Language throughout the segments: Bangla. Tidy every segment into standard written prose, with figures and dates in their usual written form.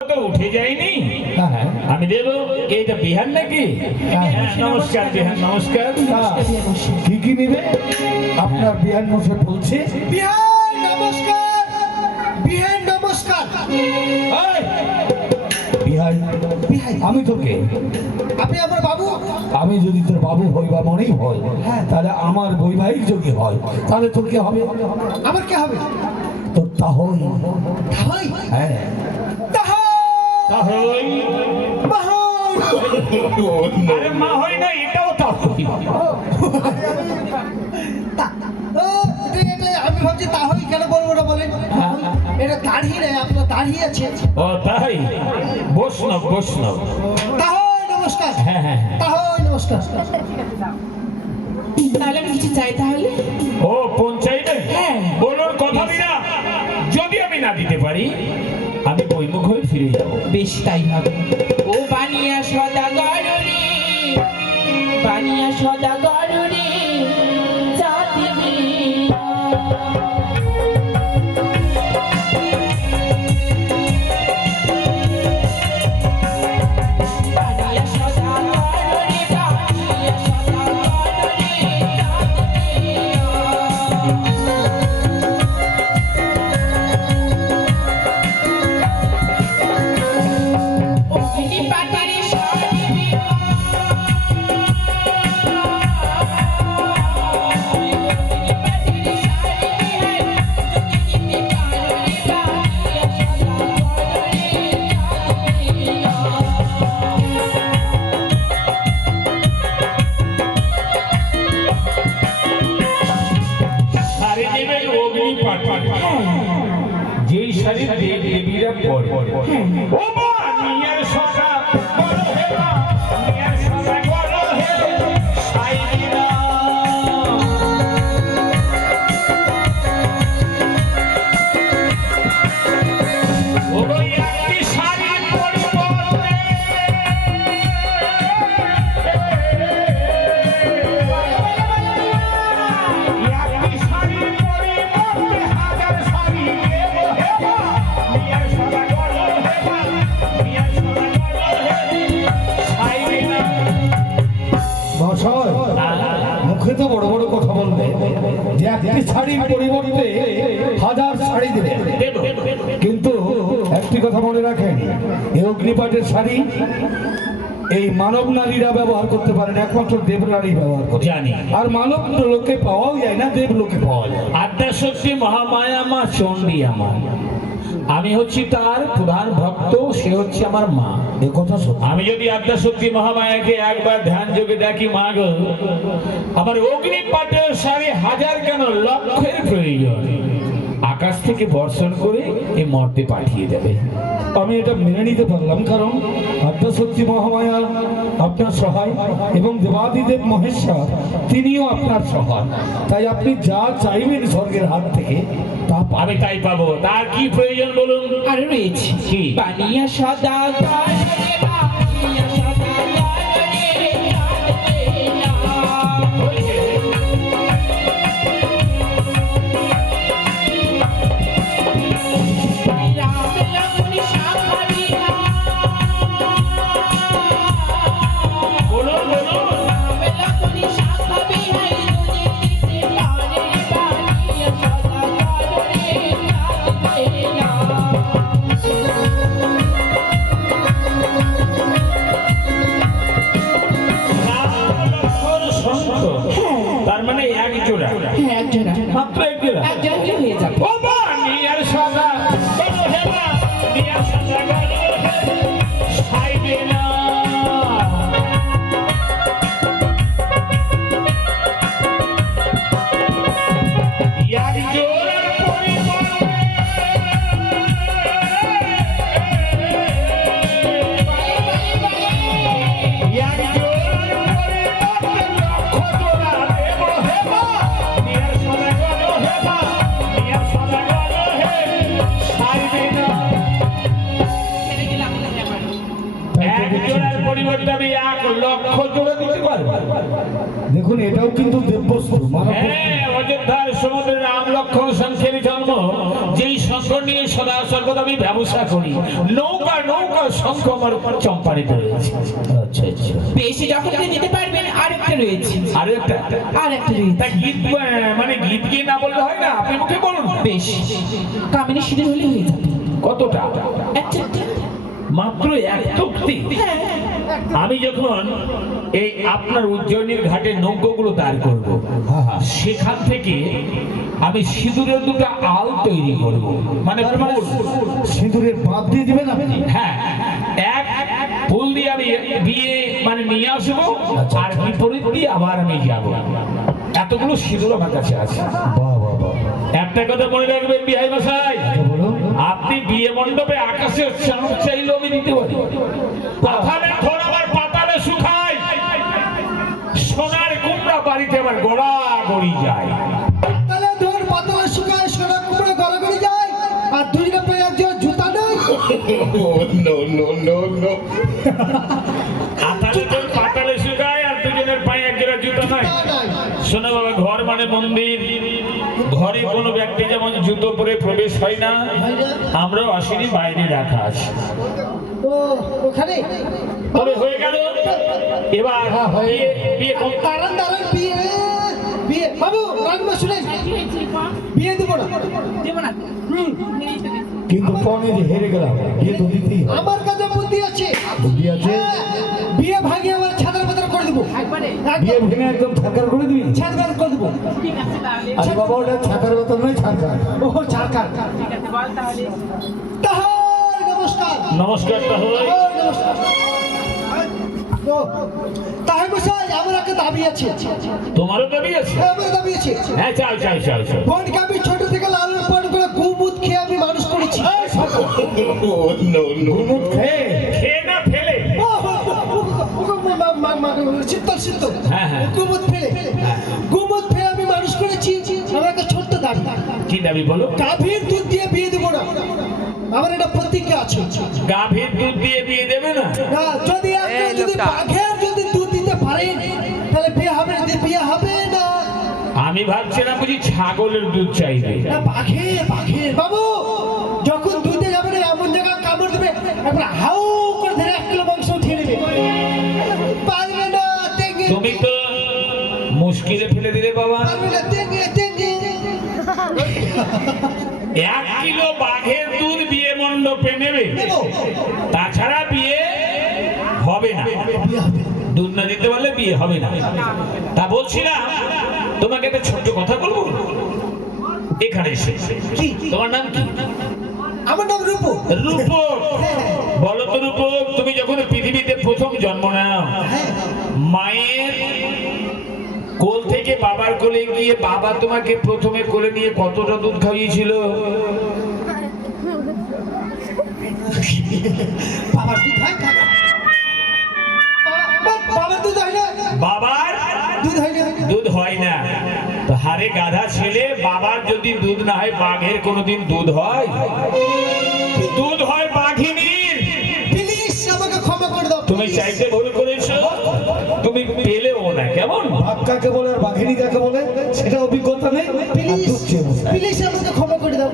তো উঠে যায়নি। আমি দেব এইটা বিহান নাকি? নমস্কার বিহান, নমস্কার। কি কি নিবে আপনার বিহান মশাই বলছে? বিহান নমস্কার, বিহান নমস্কার। বিহান আমি তোকে, আপনি আমার বাবু। আমি যদি তোর বাবু হই বা মনেই হয়, তাহলে আমার বৈবাহিক যদি হয় তাহলে তোর কি হবে? আমার কি হবে? তোর তাহই। তাহই? হ্যাঁ তাহই বাহন। আরে মা হয় না, এটাও তাহই। আমি ভাবছি তাহই কেন বলবো না বলেন? এটা দাড়ি নেই, আপনার দাড়ি আছে। ও তাই, বৈষ্ণব বৈষ্ণব। তাহই নমস্কার। হ্যাঁ হ্যাঁ, তাহই নমস্কার। তাহলে আমি কিছু চাই তাহলে? ও পঞ্চায়েতে হ্যাঁ। বলুন কথা দিনা, যদি আমি না দিতে পারি আমি বৈমুখ হয়ে ফিরে যাব। বেশ তাই হবে। ও বানিয়া সদাগর রে, বানিয়া সদাগর রে, যা দিবি বানিয়া সদাগর রে, বানিয়া সদাগর রে, যা দিবি অগ্নি পাটের শাড়ি দিও, অগ্নি পাটের শাড়ি দিও, তুমি দিতে পারো রে বানিয়া সদাগর রে, শাড়ি নেবেন অগ্নি পাট, যেই শাড়ি দেব দেবীরা পরে। ও বানিয়ার সদা বড় হেবা, বানিয়ার সদা বড় হে সাইরা। ও একটি শাড়ির পরিবর্তে একটি শাড়ির পরিবর্তে হাজার শাড়ি দেব হেবা, বানিয়ার সদা বড় হেবা, বানিয়ার সদা বড় হে সাইরা। মশাই মুখে তো বড় বড় কথা বলবে যে একটি শাড়ির পরিবর্তে হাজার শাড়ি দেবে, কিন্তু একটি কথা মনে রাখেন, এই অগ্নিপাটের শাড়ি এই মানব নারীরা ব্যবহার করতে পারেন, একমাত্র দেব নারী ব্যবহার করে। জানি। আর মানব লোকে পাওয়াও যায় না, দেব লোকে পাওয়া যায়। আদ্যাশক্তি মহামায়া মা চণ্ডী আমার, আমি হচ্ছি তার প্রধান ভক্ত, সে হচ্ছে আমার মা। এ কথা সত্য। আমি যদি আদ্যাশক্তি মহামায়াকে একবার ধ্যান যোগে ডাকি, মা গো আমার অগ্নি পাটের শাড়ি হাজার কেন লক্ষের প্রয়োজন, আকাশ থেকে বর্ষণ করে এই মর্তে পাঠিয়ে দেবে। আমি এটা মেনে নিতে পারলাম, কারণ আদ্যাশক্তি মহামায়া আপনার সহায় এবং দেবাদিদেব মহেশ্বর তিনিও আপনার সহায়। তাই আপনি যা চাইবেন স্বর্গের হাত থেকে তা আমি তাই পাবো। তার কি প্রয়োজন বলুন? আর রয়েছে কি? বানিয়া সদাগর রে, বানিয়া সদাগর রে, কাঁদবে না। রাম লক্ষ্মণ শাখা বিহার, বলুন বলুন। রাম লক্ষ্মণ শাখা বিহার, যদি দিতে পারে বানিয়া সদাগর রে, কাঁদবে না। রাম লক্ষ্মণ শঙ্খ, তার মানে এক জোড়া, হ্যাঁ একজোড়া, মাত্র এক জোড়া। একজোড়া হলে হয়ে যাবে। ও বানিয়ার সদা বড় হেবা, বানিয়ার সদা বড় হে সাইবে না। এক জোড়ার পরিবর্তে এক জোড়ার পরিবর্তে লক্ষ জোড়া দেব হেবা, বানিয়ার সদা বড় হেবা, বানিয়ার সদা বড় হে সাইবে না। ছেড়ে দিলাম না আমার। এক জোড়ার পরিবর্তে আমি 1 লক্ষ জোড়া দিতে পারবো। দেখুন, এটাও কিন্তু দেববস্তু মানব। হ্যাঁ, অযোধ্যার সমুদ্রে রাম লক্ষ্মণ শঙ্খের জন্ম, যেই শঙ্খ নিয়ে সদা সর্ব জগৎ আমি ব্যবসা করি, নৌকা নৌকা শঙ্খ আমার চম্পারিত রয়েছে। আচ্ছা আচ্ছা। বেশি যখন আপনি দিতে পারবেন আরেকটা রয়েছে, আর একটা আরেকটা রয়েছে। তা গীত মানে গীত গিয়ে না বললে হয় না, আপনি মুখে বলুন। বেশ, কামিনী সিঁদুর হলে হয়ে যাবে। কতটা? একটা মাত্র এক তক্তি? আমি যখন এই আপনার উজ্জয়িনীর ঘাটে নৌকোগুলো দাঁড় করব, সেখান থেকে আমি সিঁদুরের দুটো আল তৈরি করব, মানে তার মানে সিঁদুরের বাদ দিয়ে দিবেন আপনি? হ্যাঁ, এক ফুল দিয়ে আমি বিয়ে মানে নিয়ে আসবো, আর বিপরীত দিয়ে আবার আমি যাব। এতগুলো সিঁদুর আমার কাছে আছে। বাহ বাহ বাহ। একটা কথা মনে রাখবেন বিহাই মশাই, বলুন। আপনি বিয়ে মণ্ডপে আকাশে চাঁদ চাইলেও আমি দিতে পারি, পাতালে থর আবার পাতালে শুকায়, সোনার কুমড়া বাড়িতে আবার গোড়া গড়ি যায়। তাহলে ধর পাতলা শুকায় সোনা কুমড়ে গড়াগড়ি যায়, আর দুজনে পায়ে একজন জুতা নেই। পাতালে তোর পাতালে শুকায়, আর দুজনের পায়ে এক জোড়া জুতো নাই। শোনো বাবা, ঘর মানে মন্দির, ঘরে কোনো ব্যক্তি যেমন জুতো পরে প্রবেশ হয় না, আমরাও আসিনি, বাইরে রাখা আছে। ও ওখানে তবে হয়ে গেল এবার হ্যাঁ, হয়ে বিয়ে বিয়ে কম- দাঁড়ান দাঁড়ান, বিয়ে বিয়ে বাবু রাখবো, শুনেন বিয়ে দেবো না। দেবো না। কিন্তু পনে যে হেরে গেলাম, বিয়ে তো দিতেই হবে। আমার কাছে বুদ্ধি আছে। বুদ্ধি আছে? হ্যাঁ, বিয়ে ভাঙিয়ে আমার ছাদের ভেতরে করে দেবো। একবারে বিয়ে ভেঙে একদম ছাকার করে দিবি? ছাদ ভেতরে করে দেবো। ঠিক আছে তাহলে। আরে বাবা, ওটা ছাকার বেতন নয়, ছাকা। ও ছাড়কার। ঠিক আছে বল তাহলে। তাহাই নমস্কার। নমস্কারটা হয়। তাহাই নমস্কার। তো তাহাই মশাই, আমার একটা দাবি আছে। তোমারও দাবি আছে? হ্যাঁ, আমার দাবি আছে। হ্যাঁ, চাই চাই চাই চাই। বোনকে আমি ছোট থেকে লালন পালন করে গুমুদ খেয়ে আমি মানুষ করেছি। গুমুট খেয়ে? খেয়ে না ফেলে? শীতল শীতল। হ্যাঁ, হ্যাঁ। গুমুদ ফেলে, গুমুদ ফেলে আমি মানুষ করেছি। আমার একটা ছোট্ট দাবি, কি দাবি বলো? গাভীর দুধ দিয়ে বিয়ে দেবো না। আমার একটা প্রতিজ্ঞা আছে। গাভীর দুধ দিয়ে বিয়ে দেবে না? না, যদি আপনি যদি বাঘের যদি দুধ দিতে পারেন, তাহলে বিয়ে হবে না, বিয়ে হবে না। আমি ভাবছিলাম বুঝি ছাগলের দুধ চাইবে। না, বাঘের বাবু যখন দুধে যাবে না, এমন জায়গায় কামড় দেবে, একবার হাউ করে ধরে 1 কিলো মাংস উঠিয়ে নেবে। পারবে না, তেঙ্গে তুমি তো মুশকিলে ফেলে দিলে বাবা। পারবে না, তেঙ্গে। 1 কিলো বাঘের দুধ বিয়ে মণ্ডপে নেবে, দেবো, তাছাড়া বিয়ে হবে না। বিয়ে হবে। দুধ না দিতে পারলে বিয়ে হবে না। তা বলছিলাম, তোমাকে একটা ছোট্ট কথা বলবো এখানে এসে। কি? তোমার নাম কি? আমার নাম রূপু। রূপক। বলো তো রূপক, তুমি যখন পৃথিবীতে প্রথম জন্ম নাও, হ্যাঁ, মায়ের কোল থেকে বাবার কোলে গিয়ে বাবা তোমাকে প্রথমে কোলে নিয়ে কতটা দুধ খাইয়েছিল? বাবার দুধ হয় না। বাবার দুধ হয় না। বাবার দুধ হয় না। দুধ হয় না। তো হারে গাধা ছেলে, বাবার যদি দুধ না হয়, বাঘের কোনোদিন দুধ হয়? দুধ হয় বাঘিনীর। প্লিজ আমাকে ক্ষমা করে দাও। তুমি চাইতে ভুল করেছো, তুমি পেলেও না। কেমন? বাঘ কাকে বলে আর বাঘিনী কাকে বলে সেটা অভিজ্ঞতা নেই। আর প্লিজ দুধ চেয়ে বসে। প্লিজ আমাকে ক্ষমা করে দাও।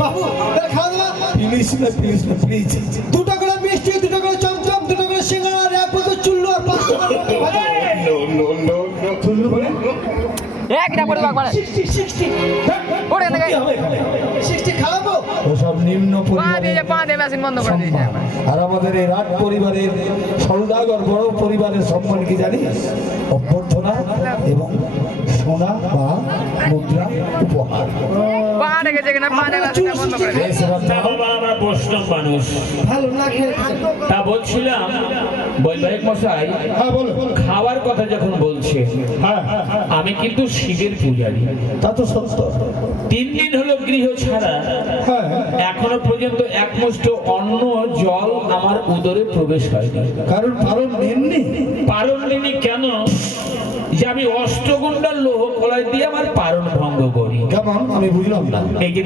বাবু তাহলে খাওয়া দাওয়া। প্লিজ না, প্লিজ না, প্লিজ। 2 টা করে মিষ্টি, 2 টা করে চমচম, 2 টা করে সিঙ্গাড়া, আর 1 বোতল চুল্লু, আর 5 টাকা ভাজা। শুনলু বলে? একটা করে বাগ মানে 60 ওরে এখান থেকে কি হবে এখানে? 60 খাওয়াবো। ওসব নিম্ন পা দিয়ে মেশিন বন্ধ করে দিয়েছে সম্মান। আর আমাদের এই রাজ পরিবারের সৌদাগর বড় পরিবারের সম্মান কি জানিস? অভ্যর্থনা এবং সোনা বা মুদ্রা উপহার। পা রেখেছে কিনা পা দিয়ে মেশিন বন্ধ করে দিয়েছে এই সেবার তা দাম বাবা, আমরা বৈষ্ণব মানুষ। ভালো না খেয়ে তা বলছিলাম, বৈবাহিক মশাই, হ্যাঁ বলো। খাওয়ার কথা যখন বলছে, হ্যাঁ, আমি কিন্তু শিবের পূজারী। তা তো সত্য। 3 দিন হলো গৃহ ছাড়া, হ্যাঁ, এখনো পর্যন্ত এক মুষ্ঠ অন্ন জল আমার উদরে প্রবেশ হয়নি। কারণ কারণ নেননি। পারণিনী কেন? যে আমি অষ্টগুণ্ডার লোহ কলাই দিয়ে আমার পারণ ভঙ্গ করি। কেমন আমি বুঝলাম না। এই যে